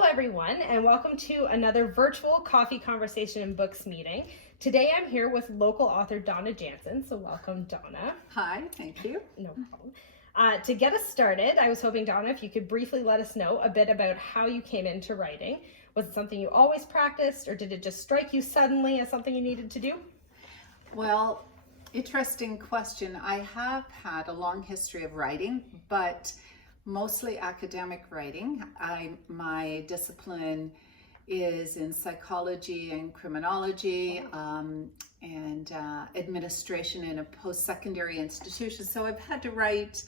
Hello everyone, and welcome to another virtual coffee conversation and books meeting. Today I'm here with local author Donna Jansen, so welcome Donna. Hi, thank you. No problem. To get us started, I was hoping, Donna, if you could briefly let us know a bit about how you came into writing. Was it something you always practiced, or did it just strike you suddenly as something you needed to do? Well, interesting question. I have had a long history of writing, but mostly academic writing. My discipline is in psychology and criminology and administration in a post-secondary institution. So I've had to write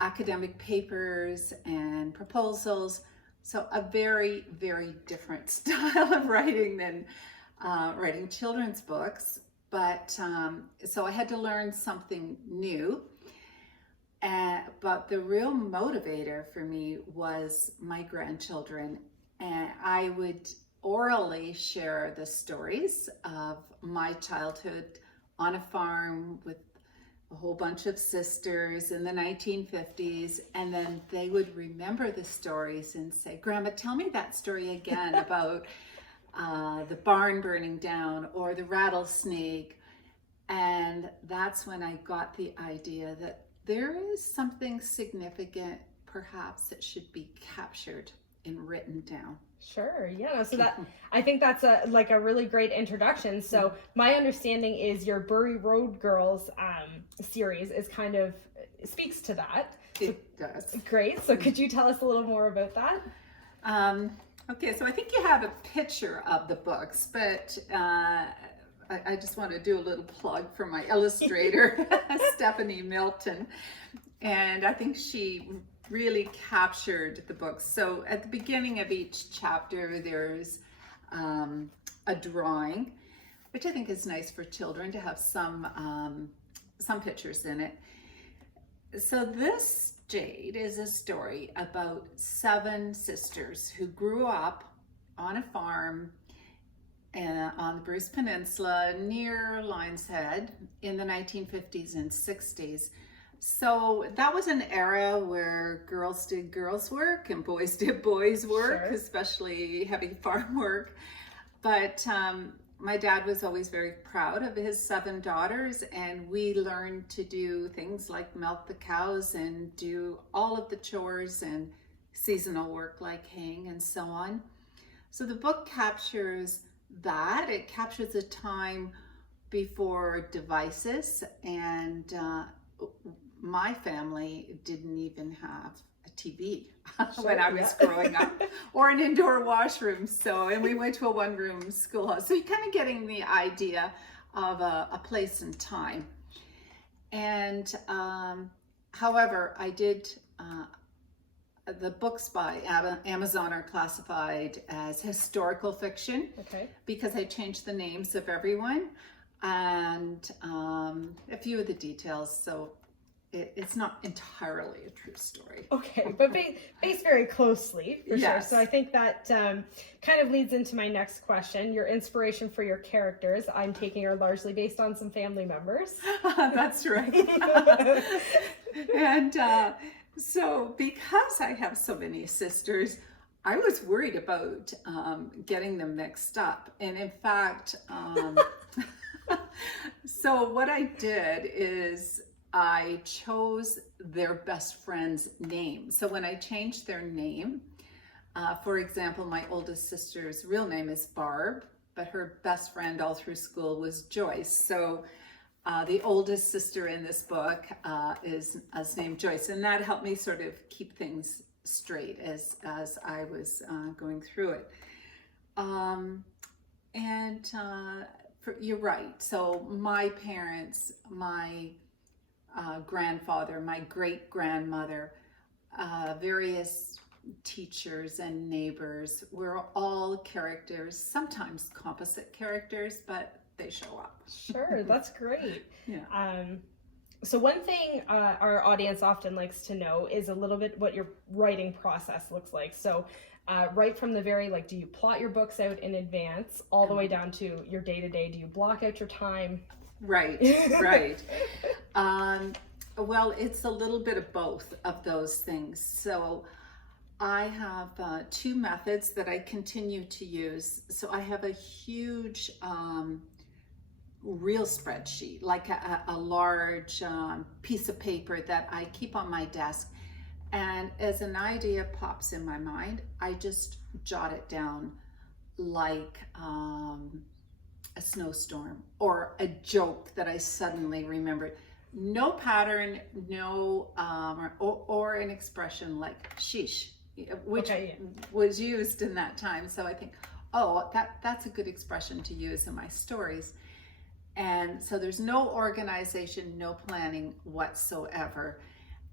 academic papers and proposals. So a very, very different style of writing than writing children's books. But so I had to learn something new. But the real motivator for me was my grandchildren. And I would orally share the stories of my childhood on a farm with a whole bunch of sisters in the 1950s. And then they would remember the stories and say, "Grandma, tell me that story again about the barn burning down or the rattlesnake." And that's when I got the idea that there is something significant perhaps that should be captured and written down. Sure, yeah. So that I think that's a really great introduction. So my understanding is your Brewery Road Girls series is kind of speaks to that. It does. Great. So could you tell us a little more about that? Okay, so I think you have a picture of the books, but I just want to do a little plug for my illustrator, Stephanie Milton. And I think she really captured the books. So at the beginning of each chapter, there's a drawing, which I think is nice for children to have some pictures in it. So this, Jade, is a story about 7 sisters who grew up on a farm on the Bruce Peninsula near Lion's Head in the 1950s and 60s. So that was an era where girls did girls' work and boys did boys' work, Sure. Especially heavy farm work. But my dad was always very proud of his 7 daughters, and we learned to do things like milk the cows and do all of the chores and seasonal work like haying and so on. So the book captures that. It captures a time before devices, and my family didn't even have a TV when I was growing up, or an indoor washroom. And we went to a one-room schoolhouse. So you're kind of getting the idea of a place and time. And however, I did the books by Amazon are classified as historical fiction, because I changed the names of everyone and a few of the details. So it's not entirely a true story. Okay, but based very closely, for Yes. sure. So I think that kind of leads into my next question. Your inspiration for your characters, I'm taking, are largely based on some family members. That's right. And so because I have so many sisters, I was worried about getting them mixed up. And in fact, so what I did is I chose their best friend's name. So when I changed their name, for example, my oldest sister's real name is Barb, but her best friend all through school was Joyce. So the oldest sister in this book is named Joyce, and that helped me sort of keep things straight as I was going through it. You're right. So my parents, my grandfather, my great-grandmother, various teachers and neighbors were all characters, sometimes composite characters, but they show up. Sure, that's great. Yeah. So one thing our audience often likes to know is a little bit what your writing process looks like. So right from the very, do you plot your books out in advance all the way down to your day-to-day? Do you block out your time? Right, right. Well, it's a little bit of both of those things. So I have two methods that I continue to use. So I have a huge real spreadsheet, like a large piece of paper that I keep on my desk. And as an idea pops in my mind, I just jot it down, like a snowstorm or a joke that I suddenly remembered. No pattern, no, or an expression like sheesh, which was used in that time. So I think, oh, that's a good expression to use in my stories. And so there's no organization, no planning whatsoever.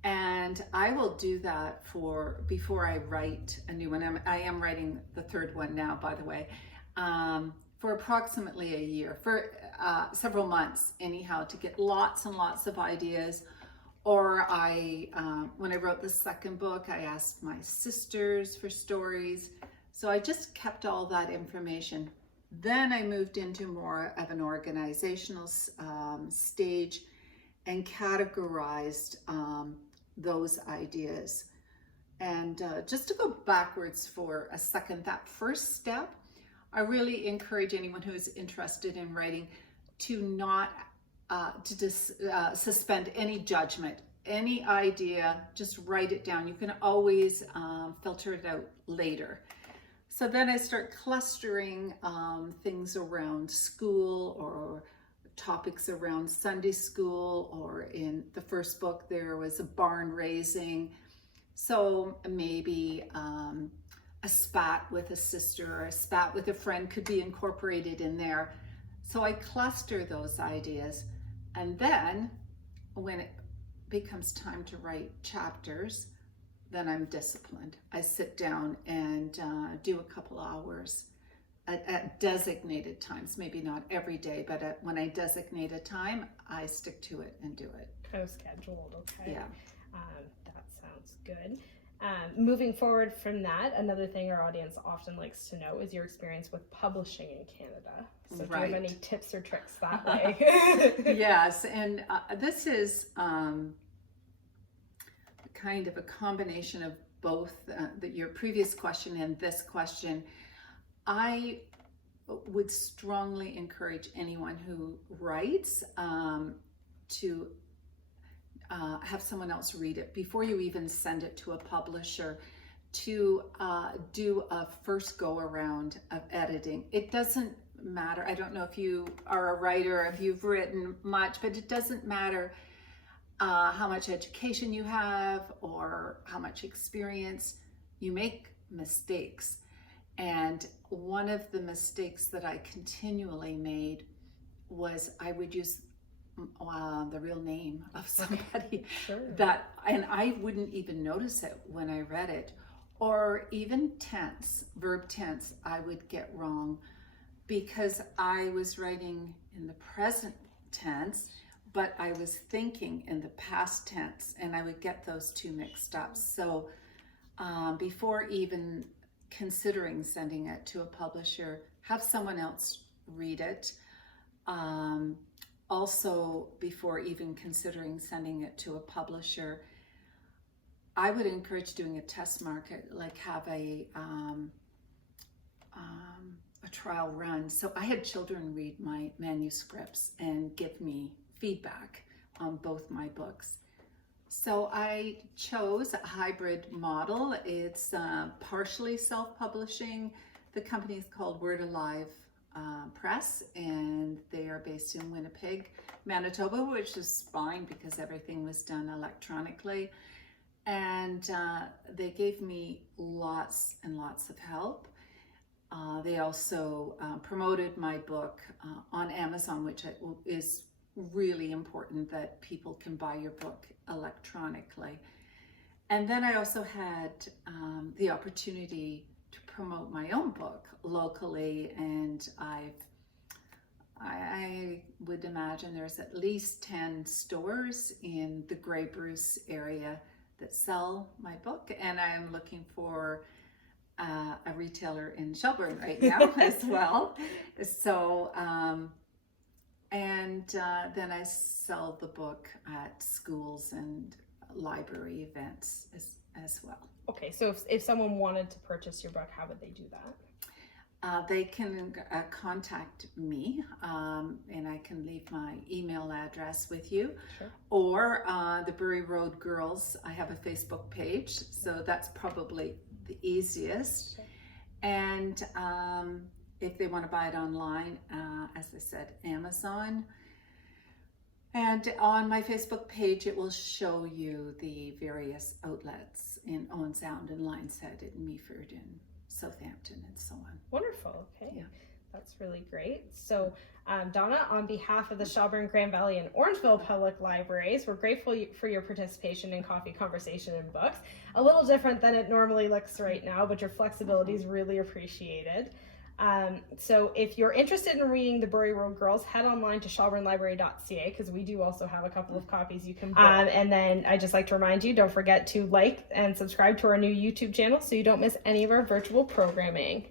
And I will do that before I write a new one. I am writing the third one now, by the way, for approximately a year, for several months anyhow, to get lots and lots of ideas. Or when I wrote the second book, I asked my sisters for stories. So I just kept all that information. Then I moved into more of an organizational stage and categorized those ideas. And just to go backwards for a second, that first step, I really encourage anyone who is interested in writing to not suspend any judgment. Any idea, just write it down. You can always filter it out later. So then I start clustering things around school or topics around Sunday school, or in the first book there was a barn raising. So maybe a spat with a sister or a spat with a friend could be incorporated in there. So I cluster those ideas, and then when it becomes time to write chapters, then I'm disciplined. I sit down and do a couple hours at designated times, maybe not every day, but when I designate a time, I stick to it and do it. Co-scheduled, okay. Yeah. That sounds good. Moving forward from that, another thing our audience often likes to know is your experience with publishing in Canada. So do you have any tips or tricks that way? Yes, and this is kind of a combination of both your previous question and this question. I would strongly encourage anyone who writes to have someone else read it before you even send it to a publisher, to do a first go around of editing. It doesn't matter. I don't know if you are a writer, if you've written much, but it doesn't matter how much education you have or how much experience. You make mistakes. And one of the mistakes that I continually made was I would use the real name of somebody. Sure. And I wouldn't even notice it when I read it. Or even tense, verb tense, I would get wrong because I was writing in the present tense, but I was thinking in the past tense, and I would get those two mixed up. So before even considering sending it to a publisher, have someone else read it. Also, before even considering sending it to a publisher, I would encourage doing a test market, like have a trial run. So I had children read my manuscripts and give me feedback on both my books. So I chose a hybrid model. It's partially self-publishing. The company is called Word Alive Press, and they are based in Winnipeg, Manitoba, which is fine because everything was done electronically. And they gave me lots and lots of help. They also promoted my book on Amazon, which is really important that people can buy your book electronically. And then I also had the opportunity to promote my own book locally, and I would imagine there's at least 10 stores in the Grey Bruce area that sell my book, and I'm looking for a retailer in Shelburne right now as well. So then I sell the book at schools and library events as well. Okay, so if someone wanted to purchase your book, how would they do that? They can contact me, and I can leave my email address with you. Sure. Or the Brewery Road Girls, I have a Facebook page, so that's probably the easiest. Sure. And if they want to buy it online, as I said, Amazon. And on my Facebook page, it will show you the various outlets in Owen Sound and Lineshead and Meaford and Southampton and so on. Wonderful. Okay. Yeah. That's really great. So, Donna, on behalf of the Shelburne, Grand Valley, and Orangeville Public Libraries, we're grateful for your participation in Coffee Conversation and Books. A little different than it normally looks right now, but your flexibility is really appreciated. So if you're interested in reading the Brewery Road Girls, head online to shelburnelibrary.ca because we do also have a couple of copies you can buy. And then I just like to remind you, don't forget to like and subscribe to our new YouTube channel so you don't miss any of our virtual programming.